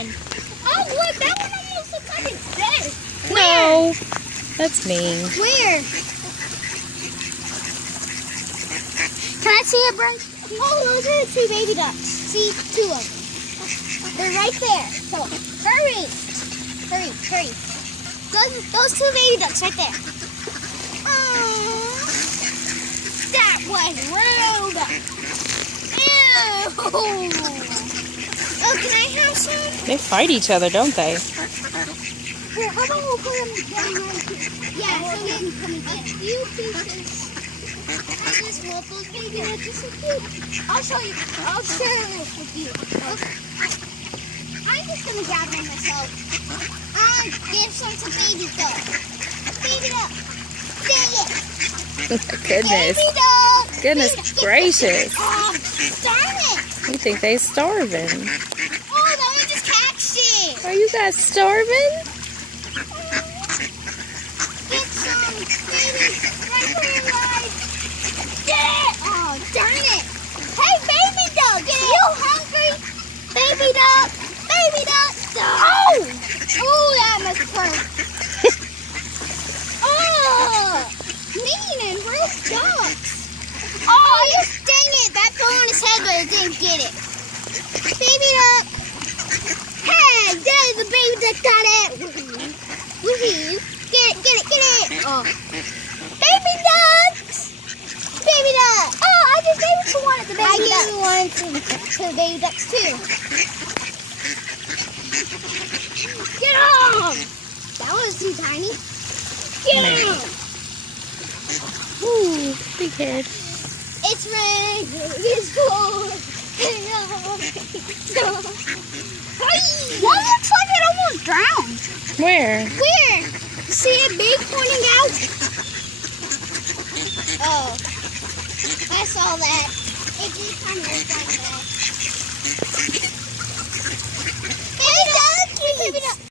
one. Oh, look, that one almost looks like it's dead. No, that's me. Where? Can I see it, Bryce? Oh, those are the 2 baby ducks. See, 2 of them. They're right there. So, hurry. Hurry, hurry. Those 2 baby ducks right there. Oh, that was rude. Ew. Oh, can I have some? They fight each other, don't they? Here, how about we'll put them down right here? Yeah, so we can come and get a few pieces. I just love those baby ducks. They're so cute. I'll show you. I'll share this with you. Okay. I'm just gonna grab one myself. I'll give some to baby duck. Baby duck. Dang it. Goodness. Baby duck. Goodness Baby duck. gracious. Oh, darn it. You think they starving? Oh, no, we just catched it. Are you guys starving? Get some, baby. Right here, guys. Get it. Oh, darn it. Hey, baby duck. You hungry? Baby duck. Baby duck. Oh. Oh, that must hurt. Oh, mean and rude ducks. Oh, you dang it. That fell on his head, but it didn't get it. Baby duck. Hey, there's the baby duck got it. Woohoo. Get it, get it, get it. Oh. Baby ducks. Baby duck. Oh, I just gave it to one of the baby ducks. I gave one to the baby ducks too. Get on. That was too tiny. Get on. Ooh, big head. It's raining. It's cold. That looks like it almost drowned. Where? Where? See a big pointing out? Oh, I saw that. It did kind of look like that.